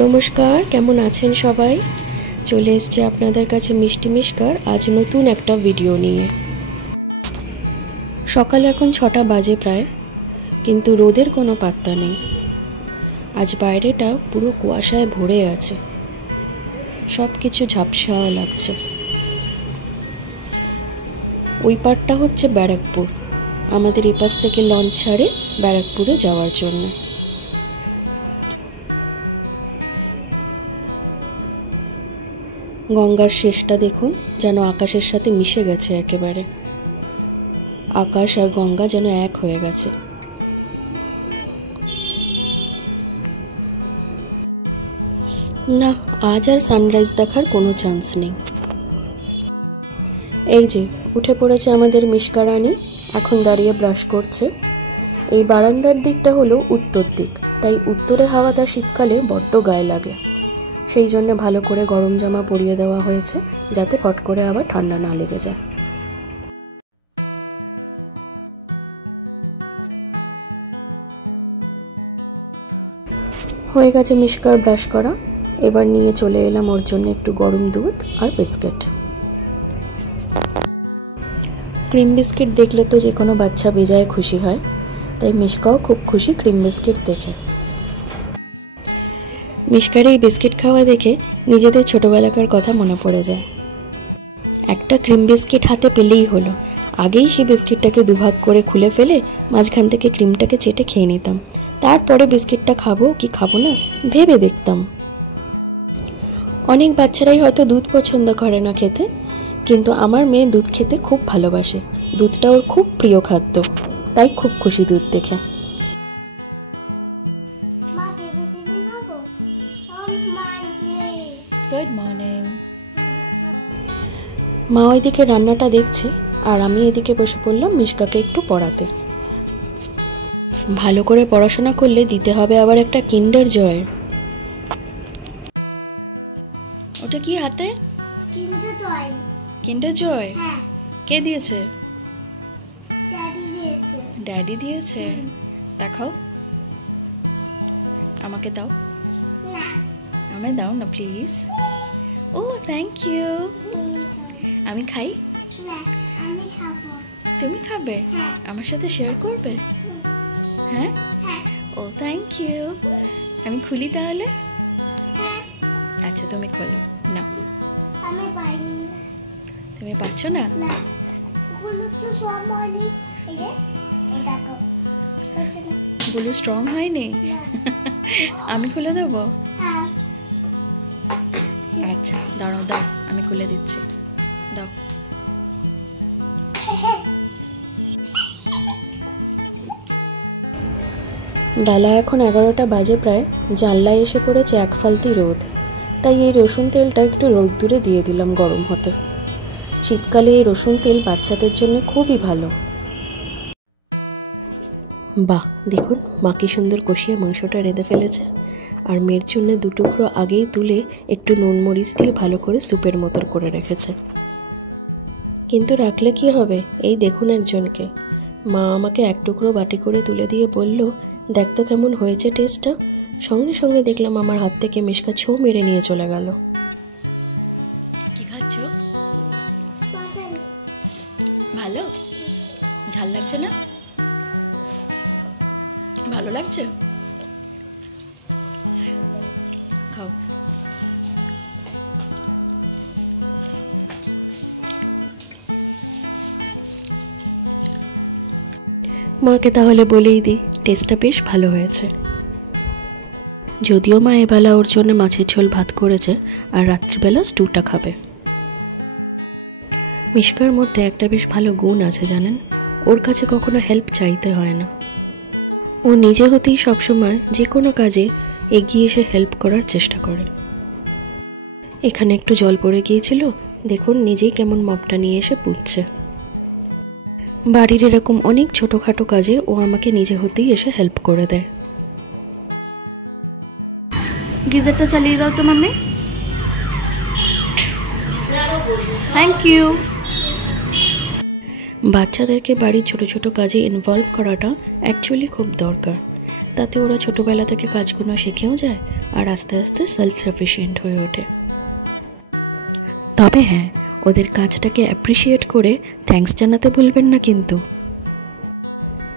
नमस्कार केमन आছেন सबाई चले एसेছে আপনাদের কাছে মিষ্টি মিশকার आज नतून একটা ভিডিও নিয়ে। সকাল এখন ৬টা বাজে প্রায়, কিন্তু রোদের কোনো পাত্তা নেই। আজ বাইরেটা পুরো কুয়াশায় ভরে আছে, সব কিছু ঝাপসা লাগছে। ওই পারটা হচ্ছে ব্যারাকপুর, আমাদের এই পাশ থেকে লঞ্চ ছাড়ে ব্যারাকপুরে যাওয়ার জন্য। গঙ্গার শেষটা দেখুন, যেন আকাশের সাথে মিশে গেছে একেবারে। আকাশ আর গঙ্গা যেন এক হয়ে গেছে। না, আজ আর সানরাইজ দেখার কোনো চান্স নেই। এই যে উঠে পড়েছে আমাদের মিশকা রানী, এখন দাঁড়িয়ে ব্রাশ করছে। এই বারান্দার দিকটা হলো উত্তর দিক, তাই উত্তরে হাওয়াটা শীতকালে বড্ড গায়ে লাগে। সেই জন্য ভালো করে গরম জামা পরিয়ে দেওয়া হয়েছে, যাতে ফট করে আবার ঠান্ডা না লেগে যায়। হয়ে গেছে মিশকার ব্রাশ করা, এবার নিয়ে চলে এলাম ওর জন্য একটু গরম দুধ আর বিস্কিট। ক্রিম বিস্কিট দেখলে তো যে কোনো বাচ্চা বেজায় খুশি হয়, তাই মিশকাও খুব খুশি ক্রিম বিস্কিট দেখে। মিশকার এই বিস্কিট খাওয়া দেখে নিজেদের ছোটবেলাকার কথা মনে পড়ে যায়। একটা ক্রিম বিস্কিট হাতে পেলেই হলো, আগেই সেই বিস্কিটটাকে দুভাগ করে খুলে ফেলে মাঝখান থেকে ক্রিমটাকে চেটে খেয়ে নিতাম। তারপরে বিস্কিটটা খাবো কি খাবো না ভেবে দেখতাম। অনেক বাচ্চারাই হয়তো দুধ পছন্দ করে না খেতে, কিন্তু আমার মেয়ে দুধ খেতে খুব ভালোবাসে। দুধটা ওর খুব প্রিয় খাদ্য, তাই খুব খুশি দুধ দেখে। Good morning. মা ওইদিকে রান্নাটা দেখছে, আর আমি এদিকে বসে পড়লাম মিশকাকে একটু পড়াতে। ভালো করে পড়াশোনা করলে দিতে হবে আবার একটা কিন্ডার জয়। ওটা কি হাতে? কিন্ডার জয়। কে দিয়েছে? ড্যাডি দিয়েছে। দেখাও, আমাকে দাও। আমায় দাও না প্লিজ। O thank you. আমি খাই? তুমি খাবে? আমার সাথে শেয়ার করবে? হ্যাঁ। ও থ্যাংক ইউ। আমি খুলি তাহলে? আচ্ছা তুমি খোলো না। তুমি পাচ্ছ না? গুলো স্ট্রং হয়নি? আমি খুলে দেবো? আচ্ছা দাঁড়াও, দাও আমি খুলে দিচ্ছি, দাও। বেলা এখন 11টা বাজে প্রায়। জানলায় এসে পড়েছে এক ফালতি রোদ, তাই এই রসুন তেলটা একটু রোদ্দুরে দিয়ে দিলাম গরম হতে। শীতকালে এই রসুন তেল বাচ্চাদের জন্য খুবই ভালো। বাহ, দেখুন মা কি সুন্দর কষিয়ে মাংসটা রেঁধে ফেলেছে, আর মেয়ের জন্য দুটুকরো আগেই তুলে একটু নুন মরিচ দিয়ে ভালো করে স্যুপের মতো করে রেখেছে। কিন্তু রাখলে কি হবে, এই দেখুন একজনকে। মা আমাকে এক টুকরো বাটি করে তুলে দিয়ে বলল, দেখ তো কেমন হয়েছে টেস্টটা। সঙ্গে সঙ্গে দেখলাম আমার হাত থেকে মিশকা ছো মেরে নিয়ে চলে গেল। কি খাচ্ছ? ভালো? ঝাল লাগছে না? ভালো লাগছে? খাও। মাকে তাহলে বলেই দিই, টেস্টটা বেশ ভালো হয়েছে। যদিও মা এবেলা ওর জন্য মাছের ঝোল ভাত করেছে, আর রাত্রিবেলা স্টুটা খাবে। মিশকার মধ্যে একটা বেশ ভালো গুণ আছে জানেন, ওর কাছে কখনো হেল্প চাইতে হয় না। ও নিজে হতেই সবসময় যে কোনো কাজে এগিয়ে এসে হেল্প করার চেষ্টা করে। এখানে একটু জল পড়ে গিয়েছিল, দেখুন নিজেই কেমন মপটা নিয়ে এসে পুঁতছে। বাড়ির এরকম অনেক ছোটোখাটো কাজে ও আমাকে নিজে হতেই এসে হেল্প করে দেয়। গিজারটা চালিয়ে দাও তো মাম্মি। Thank you. বাচ্চাদেরকে বাড়ির ছোট ছোট কাজে ইনভলভ করাটা অ্যাকচুয়ালি খুব দরকার, তাতে ওরা ছোটোবেলা থেকে কাজগুলো শিখেও যায় আর আস্তে আস্তে সেলফ সাফিসিয়েন্ট হয়ে ওঠে। তবে হ্যাঁ, ওদের কাজটাকে অ্যাপ্রিসিয়েট করে থ্যাঙ্কস জানাতে ভুলবেন না কিন্তু।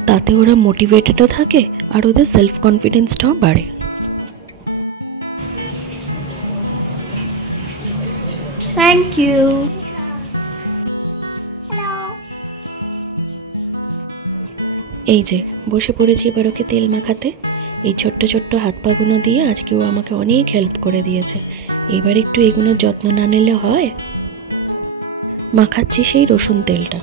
তাতে ওরা মোটিভেটেডও থাকে আর ওদের সেলফ কনফিডেন্সটাও বাড়ে। Thank you. এই যে বসে পড়েছি এবার ওকে তেল মাখাতে। এই ছোট্ট ছোট্ট হাত পাগুলো দিয়ে আজকেও আমাকে অনেক হেল্প করে দিয়েছে। এবার একটু এগুলোর যত্ন না নিলে হয়। মাখাচ্ছি সেই রসুন তেলটা।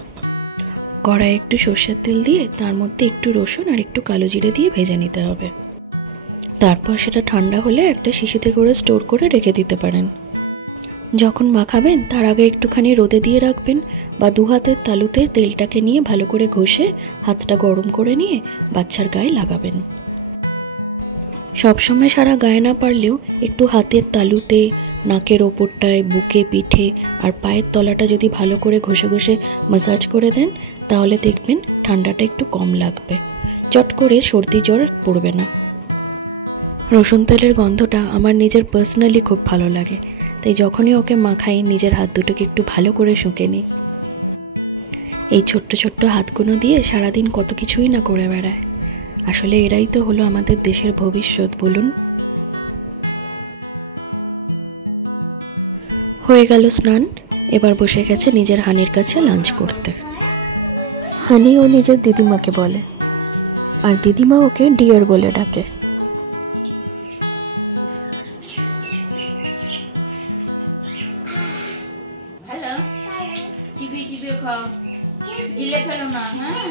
কড়াই একটু সর্ষের তেল দিয়ে তার মধ্যে একটু রসুন আর একটু কালো জিরে দিয়ে ভেজে নিতে হবে। তারপর সেটা ঠান্ডা হলে একটা শিশিতে করে স্টোর করে রেখে দিতে পারেন। যখন মাখাবেন তার আগে একটুখানি রোদে দিয়ে রাখবেন বা দু হাতের তালুতে তেলটাকে নিয়ে ভালো করে ঘষে হাতটা গরম করে নিয়ে বাচ্চার গায়ে লাগাবেন। সবসময় সারা গায়ে না পারলেও একটু হাতের তালুতে, নাকের ওপরটায়, বুকে, পিঠে আর পায়ের তলাটা যদি ভালো করে ঘষে ঘষে ম্যাসাজ করে দেন তাহলে দেখবেন ঠান্ডাটা একটু কম লাগবে, চট করে সর্দি জ্বর পড়বে না। রসুন তেলের গন্ধটা আমার নিজের পার্সোনালি খুব ভালো লাগে, তাই যখনই ওকে মাখাই নিজের হাত দুটোকে একটু ভালো করে শুঁকে নিই। এই ছোট্ট ছোট্ট হাতগুলো দিয়ে সারাদিন কত কিছুই না করে বেড়ায়। আসলে এরাই তো হলো আমাদের দেশের ভবিষ্যৎ, বলুন। হয়ে গেল স্নান, এবার বসে গেছে নিজের হানির কাছে লাঞ্চ করতে। হানি ও নিজের দিদিমাকে বলে আর দিদিমা ওকে ডিয়ার বলে ডাকে। হ্যালো, চিবিয়ে চিবিয়ে খাও, গিলে ফেলো না। হ্যাঁ,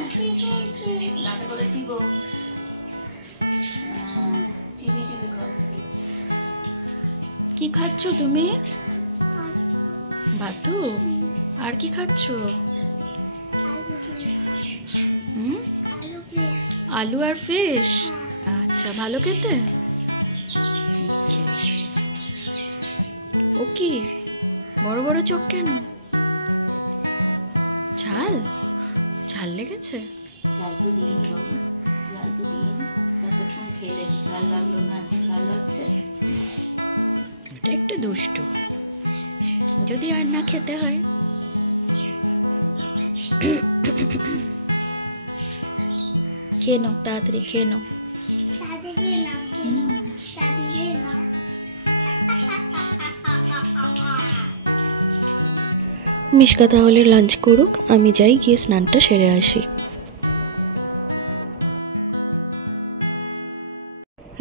দাঁতে করে চিবো, চিবিয়ে চিবিয়ে খাও। কি খাচ্ছ তুমি? ভাতু। আর কি খাচ্ছ? আলু আর ফিশ। আচ্ছা, ভালো খেতে। ও কি বড় বড় চোখ কেন? ঝাল ঝাল লেগেছে? ঝাল তো দিইনি বাবু, ঝাল তো দিইনি। এতক্ষণ খেলে ঝাল লাগলো না, এখন ঝাল লাগছে। এটা একটু দুষ্টু, যদি আর না খেতে হয়। খেয়ে নাও, তাড়াতাড়ি খেয়ে নাও। মিশকা তাহলে লাঞ্চ করুক, আমি যাই গিয়ে স্নানটা সেরে আসি।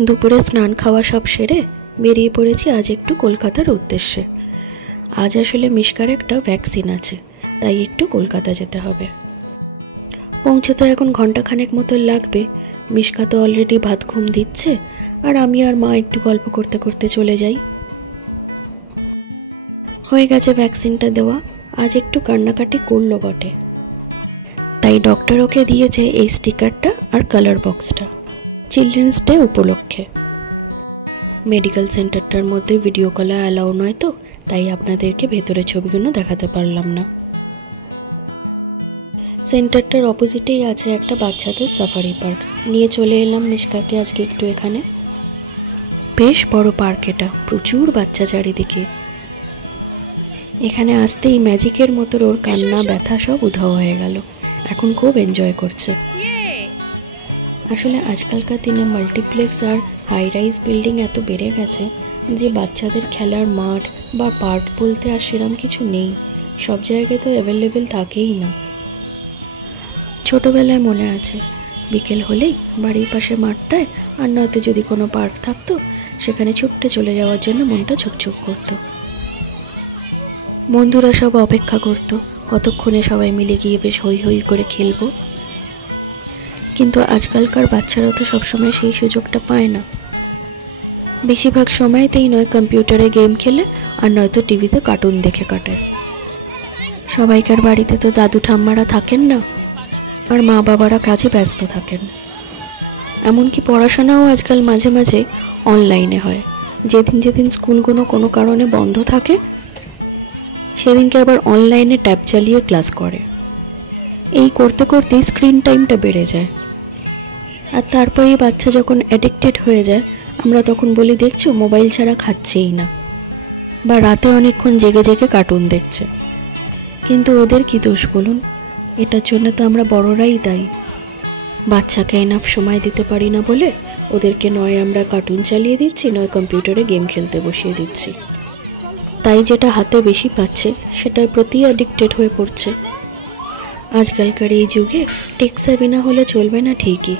দুপুরে স্নান খাওয়া সব সেরে বেরিয়ে পড়েছি আজ একটু কলকাতার উদ্দেশ্যে। আজ আসলে মিশকার একটা ভ্যাকসিন আছে, তাই একটু কলকাতা যেতে হবে। পৌঁছতে এখন ঘন্টাখানেক মতো লাগবে। মিশকা তো অলরেডি ভাত ঘুম দিচ্ছে আর আমি আর মা একটু গল্প করতে করতে চলে যাই। হয়ে গেছে ভ্যাকসিনটা দেওয়া। আজ একটু কান্নাকাটি করলো বটে, তাই ডক্টর ওকে দিয়েছে এই স্টিকারটা আর কালার বক্সটা চিলড্রেন্স ডে উপলক্ষে। মেডিকেল সেন্টারটার মধ্যে ভিডিও কল অ্যালাউ নয় তো, তাই আপনাদেরকে ভেতরে ছবিগুলো দেখাতে পারলাম না। সেন্টারটার অপোজিটেই আছে একটা বাচ্চাদের সাফারি পার্ক। নিয়ে চলে এলাম মিশকাকে আজকে একটু এখানে। বেশ বড় পার্ক এটা, প্রচুর বাচ্চা চারিদিকে। এখানে আসতেই ম্যাজিকের মতো ওর কান্না ব্যথা সব উধাও হয়ে গেল। এখন খুব এনজয় করছে। আসলে আজকালকার দিনে মাল্টিপ্লেক্স আর হাই রাইজ বিল্ডিং এত বেড়ে গেছে যে বাচ্চাদের খেলার মাঠ বা পার্ক বলতে আর সেরকম কিছু নেই। সব জায়গায় তো অ্যাভেলেবেল থাকেই না। ছোটোবেলায় মনে আছে বিকেল হলেই বাড়ির পাশে মাঠটায় আর নয়তো যদি কোনো পার্ক থাকতো সেখানে ছুটতে চলে যাওয়ার জন্য মনটা ছুকছুক করতো। বন্ধুরা সব অপেক্ষা করতো কতক্ষণে সবাই মিলে গিয়ে বেশ হই হই করে খেলবো। কিন্তু আজকালকার বাচ্চারা তো সবসময় সেই সুযোগটা পায় না। বেশিরভাগ সময়তেই নয় কম্পিউটারে গেম খেলে আর নয়তো টিভিতে কার্টুন দেখে কাটায়। সবাইকার বাড়িতে তো দাদু ঠাম্মারা থাকেন না আর মা বাবারা কাজে ব্যস্ত থাকেন। এমনকি পড়াশোনাও আজকাল মাঝে মাঝে অনলাইনে হয়। যেদিন যেদিন স্কুলগুলো কোনো কারণে বন্ধ থাকে সেদিনকে আবার অনলাইনে ট্যাব চালিয়ে ক্লাস করে। এই করতে করতেই স্ক্রিন টাইমটা বেড়ে যায়। আর তারপরেই বাচ্চা যখন অ্যাডিক্টেড হয়ে যায় আমরা তখন বলি, দেখছো মোবাইল ছাড়া খাচ্ছেই না, বা রাতে অনেকক্ষণ জেগে জেগে কার্টুন দেখছে। কিন্তু ওদের কি দোষ বলুন? এটার জন্য তো আমরা বড়রাই দায়ী। বাচ্চাকে এনাফ সময় দিতে পারি না বলে ওদেরকে নয় আমরা কার্টুন চালিয়ে দিচ্ছি, নয় কম্পিউটারে গেম খেলতে বসিয়ে দিচ্ছি। তাই যেটা হাতে বেশি পাচ্ছে সেটার প্রতি অ্যাডিক্টেড হয়ে পড়ছে। আজকালকার এই যুগে টেক সেভি না হলে চলবে না ঠিকই,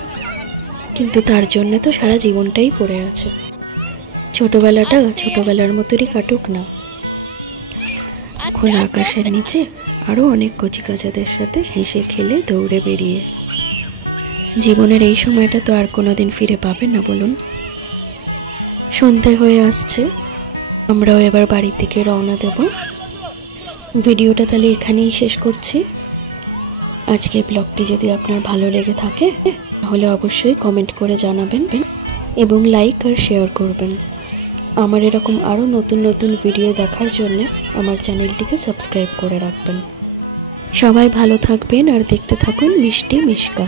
কিন্তু তার জন্য তো সারা জীবনটাই পড়ে আছে। ছোটবেলাটা ছোটবেলার মতোই কাটুক না। খোলা আকাশের নিচে আরও অনেক কচিকাচাদের সাথে হেসে খেলে দৌড়ে বেরিয়ে। জীবনের এই সময়টা তো আর কোনোদিন ফিরে পাবে না বলুন। সন্ধে হয়ে আসছে, আমরাও এবার বাড়ির দিকে রওনা দেব। ভিডিওটা তাহলে এখানেই শেষ করছি। আজকে ব্লগটি যদি আপনার ভালো লেগে থাকে তাহলে অবশ্যই কমেন্ট করে জানাবেন এবং লাইক আর শেয়ার করবেন। আমার এরকম আরও নতুন নতুন ভিডিও দেখার জন্য আমার চ্যানেলটিকে সাবস্ক্রাইব করে রাখবেন। সবাই ভালো থাকবেন আর দেখতে থাকুন মিষ্টি মিশকা।